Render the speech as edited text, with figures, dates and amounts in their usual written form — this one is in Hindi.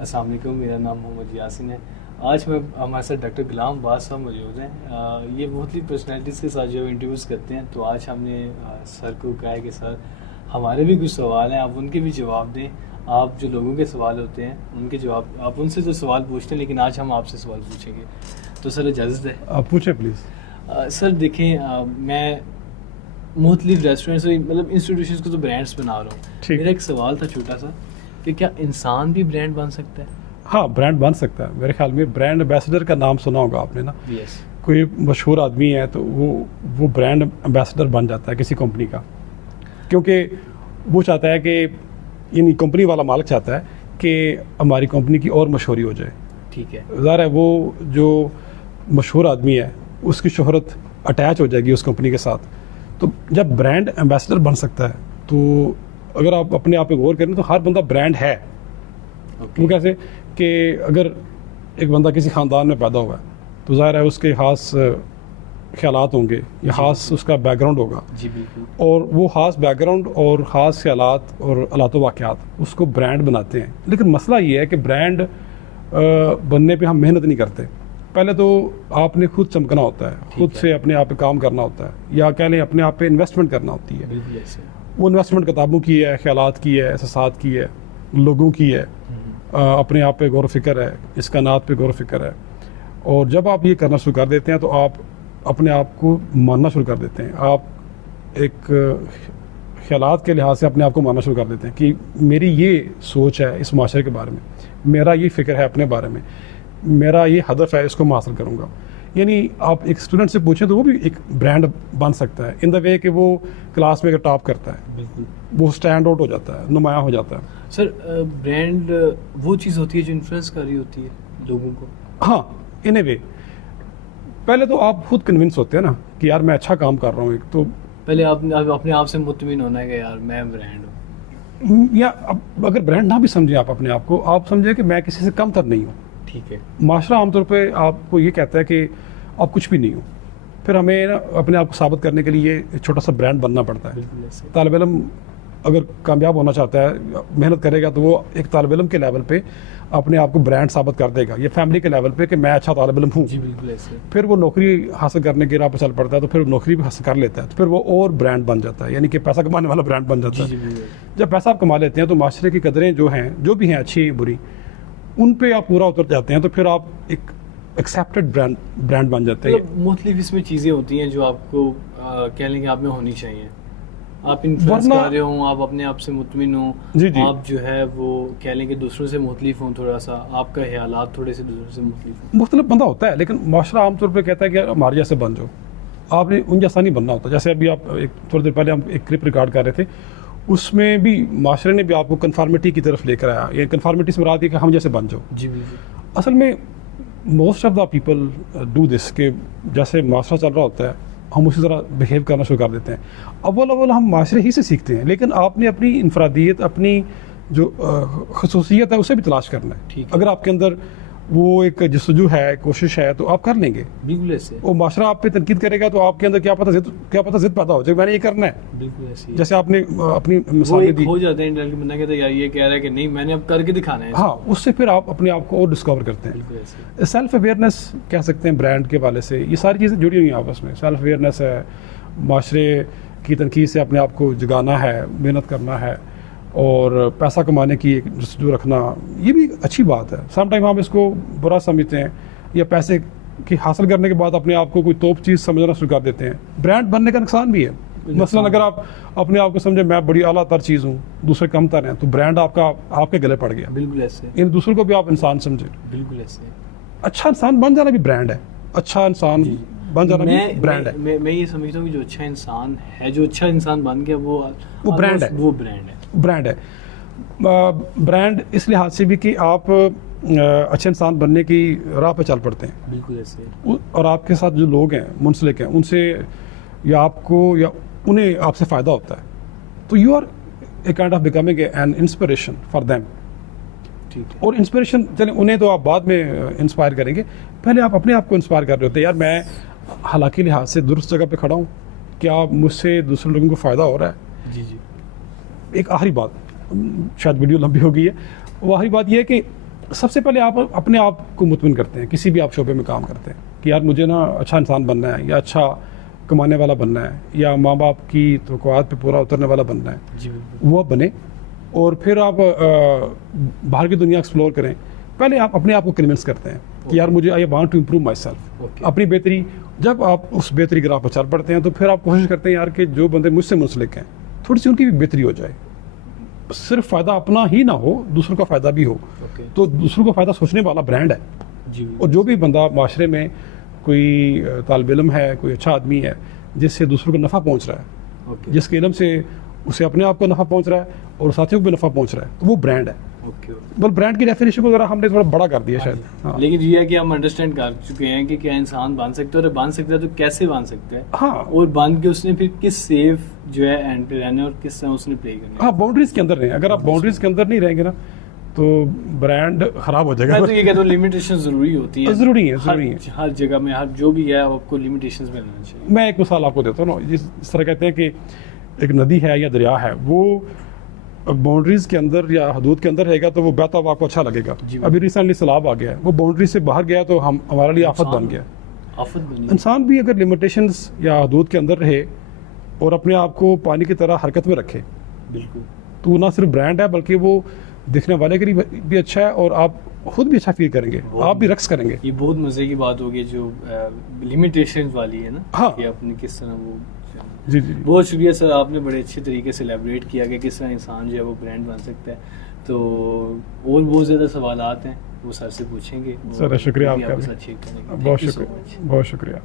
अस्सलाम वालेकुम, मेरा नाम मोहम्मद यासिन है। आज मैं हमारे साथ डॉक्टर गुलाम बाज साहब मौजूद हैं। ये बहुत ही पर्सनैलिटीज़ के साथ जो इंटरव्यूज़ करते हैं, तो आज हमने सर को कहा है कि सर हमारे भी कुछ सवाल हैं, आप उनके भी जवाब दें। आप जो लोगों के सवाल होते हैं उनके जवाब, आप उनसे जो सवाल पूछते हैं, लेकिन आज हम आपसे सवाल पूछेंगे। तो सर इजाज़त है? आप पूछे प्लीज़। सर देखें, मैं मुख्तलिफ रेस्टोरेंट्स मतलब इंस्टीट्यूशंस को तो ब्रांड्स बना रहा हूँ। मेरा एक सवाल था छोटा सा कि क्या इंसान भी ब्रांड बन सकता है? हाँ, ब्रांड बन सकता है। मेरे ख्याल में ब्रांड एम्बेसडर का नाम सुना होगा आपने ना। यस। कोई मशहूर आदमी है तो वो ब्रांड एम्बेसडर बन जाता है किसी कंपनी का, क्योंकि वो चाहता है कि यानी कंपनी वाला मालिक चाहता है कि हमारी कंपनी की और मशहूरी हो जाए। ठीक है। ज़ाहिर है वो जो मशहूर आदमी है उसकी शोहरत अटैच हो जाएगी उस कंपनी के साथ। तो जब ब्रांड एम्बेसडर बन सकता है तो अगर आप अपने आप पे गौर करें तो हर बंदा ब्रांड है। वो कैसे कि अगर एक बंदा किसी ख़ानदान में पैदा हुआ है तो ज़ाहिर है उसके ख़ास ख़यालात होंगे या ख़ास उसका बैकग्राउंड होगा। जी बिल्कुल। और वो ख़ास बैकग्राउंड और ख़ास ख़यालात और अलात वाक़यात उसको ब्रांड बनाते हैं। लेकिन मसला ये है कि ब्रांड बनने पे हम मेहनत नहीं करते। पहले तो आपने खुद चमकना होता है, खुद से अपने आप पे काम करना होता है, या कह लें अपने आप पे इन्वेस्टमेंट करना होती है। बिल्कुल ऐसे। वो इन्वेस्टमेंट किताबों की है, ख़यालात की है, एहसासात की है, लोगों की है, अपने आप पे गौर फ़िक्र है, इसकानात पे गौर फ़िक्र है। और जब आप ये करना शुरू कर देते हैं तो आप अपने आप को मानना शुरू कर देते हैं। आप एक ख़यालात के लिहाज से अपने आप को मानना शुरू कर देते हैं कि मेरी ये सोच है इस माशरे के बारे में, मेरा ये फ़िक्र है अपने बारे में, मेरा ये हदफ है, इसको मैं हासिल करूँगा। यानी आप एक स्टूडेंट से पूछें तो वो भी एक ब्रांड बन सकता है इन द वे कि वो क्लास में अगर टॉप करता है, बिल्कुल वो स्टैंड आउट हो जाता है, नुमाया हो जाता है। सर ब्रांड वो चीज़ होती है जो इन्फ्लुएंस कर रही होती है लोगों को। हाँ, इन ए वे पहले तो आप खुद कन्विंस होते हैं ना कि यार मैं अच्छा काम कर रहा हूँ। एक तो पहले आप अपने आप से मुतमिन होना है कि यार मैं ब्रांड हूँ। या अब अगर ब्रांड ना भी समझें आप अपने आप को, आप समझे कि मैं किसी से कम तर नहीं हूँ। ठीक है। माशरा आमतौर पे आपको ये कहता है कि आप कुछ भी नहीं हो, फिर हमें ना अपने आप को साबित करने के लिए एक छोटा सा ब्रांड बनना पड़ता है। बिल्कुल ऐसे। तालिब इल्म अगर कामयाब होना चाहता है, मेहनत करेगा, तो वो एक तालिब इल्म के लेवल पे अपने आप को ब्रांड साबित कर देगा, या फैमिली के लेवल पे कि मैं अच्छा तालिब इल्म हूँ। जी बिल्कुल ऐसे। फिर वो नौकरी हासिल करने की राह पर चल पड़ता है, तो फिर नौकरी भी हासिल कर लेता है, तो फिर वो और ब्रांड बन जाता है, यानी कि पैसा कमाने वाला ब्रांड बन जाता जी है। बिल्कुल। जब पैसा आप कमा लेते हैं तो माशरे की कदरें जो हैं, जो भी हैं अच्छी बुरी, उन पे आप पूरा उतर जाते हैं, तो फिर आप एक एक्सेप्टेड ब्रांड बन जाते हैं। मुख्तलिफ इसमें चीज़ें होती हैं जो आपको कह लेंगे आप में होनी चाहिए। आप इन्फ्लुएंस कर रहे हो, आप अपने आप से मुतमिन हो, आप जो है वो कह लेंगे दूसरों से मुख्तलिफ हों, थोड़ा सा आपका ख्यालात थोड़े से दूसरों से मुख्तलिफ हों। मुख्तलिफ बंदा होता है, लेकिन माशरा आमतौर पर कहता है कि हमारे जैसे बन जाओ। आपने उन जैसा नहीं बनना होता। जैसे अभी आप एक थोड़ी देर पहले हम एक क्लिप रिकॉर्ड कर रहे थे, उसमें भी माशरे ने भी आपको कन्फॉर्मिटी की तरफ लेकर आया। ये कन्फॉर्मिटी से मुराद है कि हम जैसे बन जाओ। जी बिल्कुल। असल में most of the people do this, के जैसे माशरा चल रहा होता है हम उसी तरह बिहेव करना शुरू कर देते हैं। अव्वल हम माशरे ही से सीखते हैं, लेकिन आपने अपनी इनफरादियत, अपनी जो खसूसियत है उसे भी तलाश करना है। अगर आपके अंदर वो एक जस्तजू है, कोशिश है, तो आप कर लेंगे। बिल्कुल ऐसे। वो माशरा आप पे तनकीद करेगा तो आपके अंदर क्या पता जिद पैदा हो जाए, मैंने ये करना है। बिल्कुल ऐसे। जैसे आपने अपनी मिसाल दी, हो जाते हैं इंटेलेक्ट बंदा कहता है यार ये कह रहा है कि नहीं मैंने अब करके दिखाना है। हाँ, उससे फिर आप अपने आप को और डिस्कवर करते हैं। बिल्कुल ऐसे। सेल्फ अवेयरनेस कह सकते हैं ब्रांड के वाले से। ये सारी चीज़ें जुड़ी हुई हैं आपस में। सेल्फ अवेयरनेस है, माशरे की तनकीद से अपने आप को जगाना है, मेहनत करना है, और पैसा कमाने की एक जस्तजू रखना, ये भी अच्छी बात है। समटाइम हम इसको बुरा समझते हैं, या पैसे की हासिल करने के बाद अपने आप को कोई तोप चीज़ समझना शुरू कर देते हैं। ब्रांड बनने का नुकसान भी है। मसलन अगर आप अपने आप को समझे मैं बड़ी आला तर चीज़ हूँ, दूसरे कम तर हैं, तो ब्रांड आपके गले पड़ गया। बिल्कुल ऐसे। इन दूसरों को भी आप इंसान समझे। बिल्कुल ऐसे। अच्छा इंसान बन जाना भी ब्रांड है। अच्छा इंसान बन जाना भी ब्रांड है। मैं ये समझता हूँ कि जो अच्छा इंसान है, जो अच्छा इंसान बन गया, वो ब्रांड है। वो ब्रांड है। ब्रांड है। ब्रांड इस लिहाज से भी कि आप अच्छे इंसान बनने की राह पर चल पड़ते हैं। बिल्कुल ऐसे। और आपके साथ जो लोग हैं, मुंसलिक हैं, उनसे या आपको या उन्हें आपसे फ़ायदा होता है, तो you are a kind of becoming an inspiration for them. ठीक है। और इंस्पिरेशन, चलें उन्हें तो आप बाद में इंस्पायर करेंगे, पहले आप अपने आप को इंस्पायर कर रहे होते हैं। यार मैं हालांकि लिहाज से दुरुस्त जगह पे खड़ा हूँ, क्या मुझसे दूसरे लोगों को फ़ायदा हो रहा है। जी। एक आखिरी बात, शायद वीडियो लंबी हो गई है, वो आखिरी बात यह है कि सबसे पहले आप अपने आप को मुतमिन करते हैं, किसी भी आप शोबे में काम करते हैं कि यार मुझे ना अच्छा इंसान बनना है, या अच्छा कमाने वाला बनना है, या माँ बाप की तवक्कुआत पे पूरा उतरने वाला बनना है, जी बिल्कुल। वो बने। और फिर आप बाहर की दुनिया एक्सप्लोर करें। पहले आप अपने आप को कन्विंस करते हैं कि यार मुझे I want to improve my self, Okay. अपनी बेहतरी। जब आप उस बेहतरी ग्राफ पर चल पड़ते हैं तो फिर आप कोशिश करते हैं यार कि जो बंदे मुझसे मुंसलिक हैं थोड़ी सी उनकी भी बेहतरी हो जाए। सिर्फ फ़ायदा अपना ही ना हो, दूसरों का फ़ायदा भी हो। Okay. तो दूसरों का फ़ायदा सोचने वाला ब्रांड है। जी और जो भी बंदा माशरे में कोई तालिब इल्म है, कोई अच्छा आदमी है जिससे दूसरों को नफ़ा पहुंच रहा है, ओके जिसके इल्म से उसे अपने आप को नफ़ा पहुंच रहा है और साथियों को भी नफ़ा पहुंच रहा है, तो वो ब्रांड है। ओके। बल ब्रांड की डेफिनेशन को ज़रा हमने थोड़ा बड़ा कर दिया शायद। हाँ। लेकिन ये है कि हम अंडरस्टैंड कर चुके हैं कि क्या इंसान बांध सकता है, और बांध सकता है तो कैसे बांध सकता है, हाँ और बांध के उसने फिर किस सेफ जो है एंड पे रहना है और किस तरह उसने प्ले करना है। हाँ, बाउंड्रीज के अंदर रहें। अगर आप बाउंड्रीज के अंदर नहीं रहेंगे ना तो ब्रांड खराब हो जाएगा। मैं तो ये कहता हूँ लिमिटेशन जरूरी होती है, ज़रूरी है, ज़रूरी है। हर जगह में, हर जो भी है आपको लिमिटेशंस में रहना चाहिए। मैं एक मिसाल आपको देता हूँ ना, जिस तरह कहते हैं कि एक नदी है या दरिया है, वो बाउंड्रीज के अंदर या हदूद के अंदर रहेगा तो वो बहता हुआ आपको अच्छा लगेगा। जी। अभी रिसेंटली सैलाब आ गया है, वो बाउंड्री से बाहर गया तो हमारे लिए आफत बन गया। आफत बनी। इंसान भी अगर लिमिटेशंस या हदूद के अंदर रहे और अपने आप को पानी की तरह हरकत में रखे, बिल्कुल। तो वो ना सिर्फ ब्रांड है बल्कि वो दिखने वाले के लिए भी अच्छा है और आप खुद भी अच्छा फील करेंगे, आप भी रक्स करेंगे। ये बहुत मजे की बात होगी जो लिमिटेशन वाली है ना, हाँ। कि अपनी किस तरह वो। जी जी। बहुत शुक्रिया सर, आपने बड़े अच्छे तरीके से एलैबोरेट किया कि किस तरह इंसान जो है वो ब्रांड बन सकता है। तो और बहुत ज़्यादा सवालात हैं वो सर से पूछेंगे। सर शुक्रिया आपका भी। अच्छे बहुत शुक्रिया, बहुत शुक्रिया।